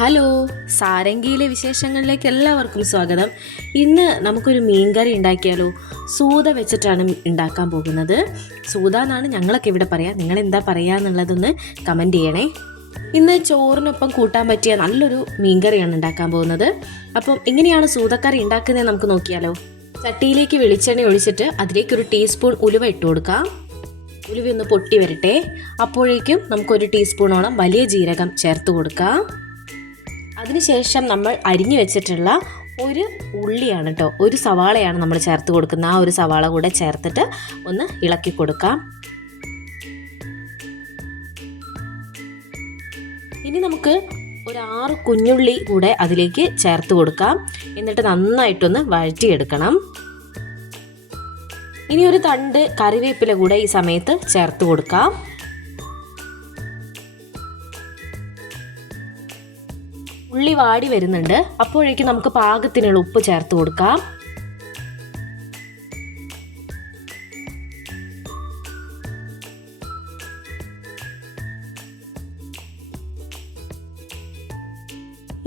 Hello, സാരംഗിയിലെ വിശേഷങ്ങളിലേക്ക് എല്ലാവർക്കും സ്വാഗതം. ഇന്ന് നമുക്കൊരു മീൻകറി ഉണ്ടാക്കിയാലോ? സൂത വെച്ചിട്ടാണ് ഉണ്ടാക്കാൻ പോകുന്നത്. സൂത എന്നാണ് ഞങ്ങളൊക്കെ ഇവിടെ പറയാം. നിങ്ങൾ എന്താ പറയുക എന്നുള്ളതൊന്ന് കമൻറ്റ് ചെയ്യണേ. ഇന്ന് ചോറിനൊപ്പം കൂട്ടാൻ പറ്റിയ നല്ലൊരു മീൻകറിയാണ് ഉണ്ടാക്കാൻ പോകുന്നത്. അപ്പം എങ്ങനെയാണ് സൂതക്കറി ഉണ്ടാക്കുന്നത് നമുക്ക് നോക്കിയാലോ? ചട്ടിയിലേക്ക് വെളിച്ചെണ്ണ ഒഴിച്ചിട്ട് അതിലേക്ക് 1 ടീസ്പൂൺ ഉലുവ ഇട്ട് കൊടുക്കാം. ഉലുവ ഒന്ന് പൊട്ടി വരട്ടെ. അപ്പോഴേക്കും നമുക്കൊരു ടീസ്പൂണോളം വലിയ ജീരകം ചേർത്ത് കൊടുക്കാം. അതിനുശേഷം നമ്മൾ അരിഞ്ഞു വെച്ചിട്ടുള്ള ഒരു ഉള്ളിയാണ് കേട്ടോ, ഒരു സവാളയാണ് നമ്മൾ ചേർത്ത് കൊടുക്കുന്നത്. ആ ഒരു സവാള കൂടെ ചേർത്തിട്ട് ഒന്ന് ഇളക്കി കൊടുക്കാം. ഇനി നമുക്ക് ഒരു 6 കുഞ്ഞുള്ളി കൂടെ അതിലേക്ക് ചേർത്ത് കൊടുക്കാം. എന്നിട്ട് നന്നായിട്ടൊന്ന് വഴറ്റിയെടുക്കണം. ഇനി ഒരു തണ്ട് കറിവേപ്പില കൂടെ ഈ സമയത്ത് ചേർത്ത് കൊടുക്കാം. ഉള്ളി വാടി വരുന്നുണ്ട്. അപ്പോഴേക്കും നമുക്ക് പാകത്തിനുള്ള ഉപ്പ് ചേർത്ത് കൊടുക്കാം.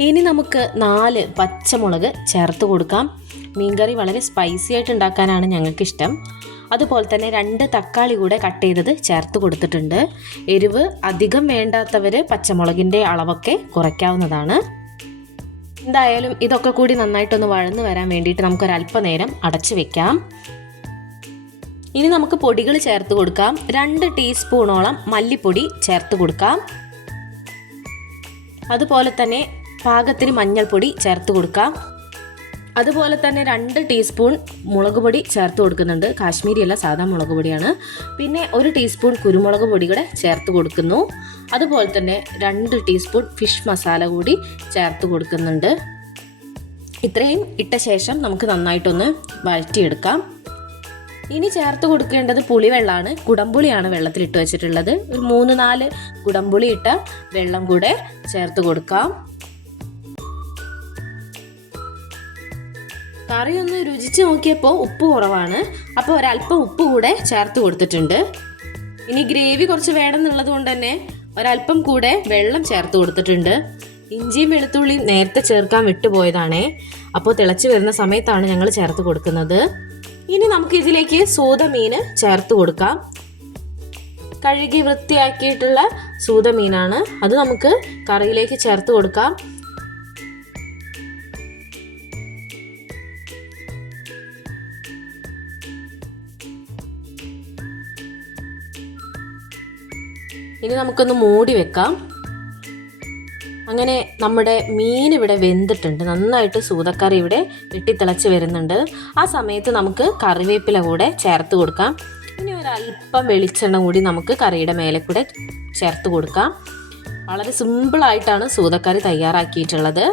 ഇനി നമുക്ക് 4 പച്ചമുളക് ചേർത്ത് കൊടുക്കാം. മീൻകറി വളരെ സ്പൈസി ആയിട്ട് ഉണ്ടാക്കാനാണ് ഞങ്ങൾക്കിഷ്ടം. അതുപോലെ തന്നെ 2 തക്കാളി കൂടെ കട്ട് ചെയ്തത് ചേർത്ത് കൊടുത്തിട്ടുണ്ട്. എരിവ് അധികം വേണ്ടാത്തവർ പച്ചമുളകിൻ്റെ അളവൊക്കെ കുറയ്ക്കാവുന്നതാണ്. എന്തായാലും ഇതൊക്കെ കൂടി നന്നായിട്ടൊന്ന് വഴന്ന് വരാൻ വേണ്ടിയിട്ട് നമുക്കൊരല്പനേരം അടച്ചു വെക്കാം. ഇനി നമുക്ക് പൊടികൾ ചേർത്ത് കൊടുക്കാം. 2 ടീസ്പൂണോളം മല്ലിപ്പൊടി ചേർത്ത് കൊടുക്കാം. അതുപോലെ തന്നെ പാകത്തിന് മഞ്ഞൾപ്പൊടി ചേർത്ത് കൊടുക്കാം. അതുപോലെ തന്നെ 2 ടീസ്പൂൺ മുളക് പൊടി ചേർത്ത് കൊടുക്കുന്നുണ്ട്. കാശ്മീരി അല്ല, സാധാ മുളക് പൊടിയാണ്. പിന്നെ 1 ടീസ്പൂൺ കുരുമുളക് പൊടി കൂടെ ചേർത്ത് കൊടുക്കുന്നു. അതുപോലെ തന്നെ 2 ടീസ്പൂൺ ഫിഷ് മസാല കൂടി ചേർത്ത് കൊടുക്കുന്നുണ്ട്. ഇത്രയും ഇട്ട ശേഷം നമുക്ക് നന്നായിട്ടൊന്ന് വഴറ്റിയെടുക്കാം. ഇനി ചേർത്ത് കൊടുക്കേണ്ടത് പുളിവെള്ളമാണ്. കുടംപുളിയാണ് വെള്ളത്തിലിട്ട് വെച്ചിട്ടുള്ളത്. ഒരു 3-4 കുടംപുളി ഇട്ട വെള്ളം കൂടെ ചേർത്ത് കൊടുക്കാം. കറി ഒന്ന് രുചിച്ച് നോക്കിയപ്പോൾ ഉപ്പ് കുറവാണ്. അപ്പോൾ ഒരല്പം ഉപ്പ് കൂടെ ചേർത്ത് കൊടുത്തിട്ടുണ്ട്. ഇനി ഗ്രേവി കുറച്ച് വേണമെന്നുള്ളത് കൊണ്ട് തന്നെ ഒരല്പം കൂടെ വെള്ളം ചേർത്ത് കൊടുത്തിട്ടുണ്ട്. ഇഞ്ചിയും വെളുത്തുള്ളിയും നേരത്തെ ചേർക്കാൻ വിട്ടുപോയതാണേ. അപ്പോൾ തിളച്ച് വരുന്ന സമയത്താണ് ഞങ്ങൾ ചേർത്ത് കൊടുക്കുന്നത്. ഇനി നമുക്ക് ഇതിലേക്ക് സൂത മീൻ ചേർത്ത് കൊടുക്കാം. കഴുകി വൃത്തിയാക്കിയിട്ടുള്ള സൂത മീനാണ്. അത് നമുക്ക് കറിയിലേക്ക് ചേർത്ത് കൊടുക്കാം. ഇനി നമുക്കൊന്ന് മൂടി വെക്കാം. അങ്ങനെ നമ്മുടെ മീൻ ഇവിടെ വെന്തിട്ടുണ്ട്. നന്നായിട്ട് സൂതക്കറി ഇവിടെ വെട്ടിത്തിളച്ച് വരുന്നുണ്ട്. ആ സമയത്ത് നമുക്ക് കറിവേപ്പില കൂടെ ചേർത്ത് കൊടുക്കാം. ഇനി ഒരല്പം വെളിച്ചെണ്ണ കൂടി നമുക്ക് കറിയുടെ മേലെ കൂടെ ചേർത്ത് കൊടുക്കാം. വളരെ സിമ്പിളായിട്ടാണ് സൂതക്കറി തയ്യാറാക്കിയിട്ടുള്ളത്.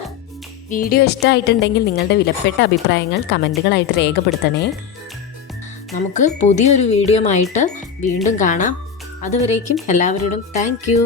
വീഡിയോ ഇഷ്ടമായിട്ടുണ്ടെങ്കിൽ നിങ്ങളുടെ വിലപ്പെട്ട അഭിപ്രായങ്ങൾ കമൻറ്റുകളായിട്ട് രേഖപ്പെടുത്തണേ. നമുക്ക് പുതിയൊരു വീഡിയോ ആയിട്ട് വീണ്ടും കാണാം. അതുവരേക്കും എല്ലാവരോടും താങ്ക് യു.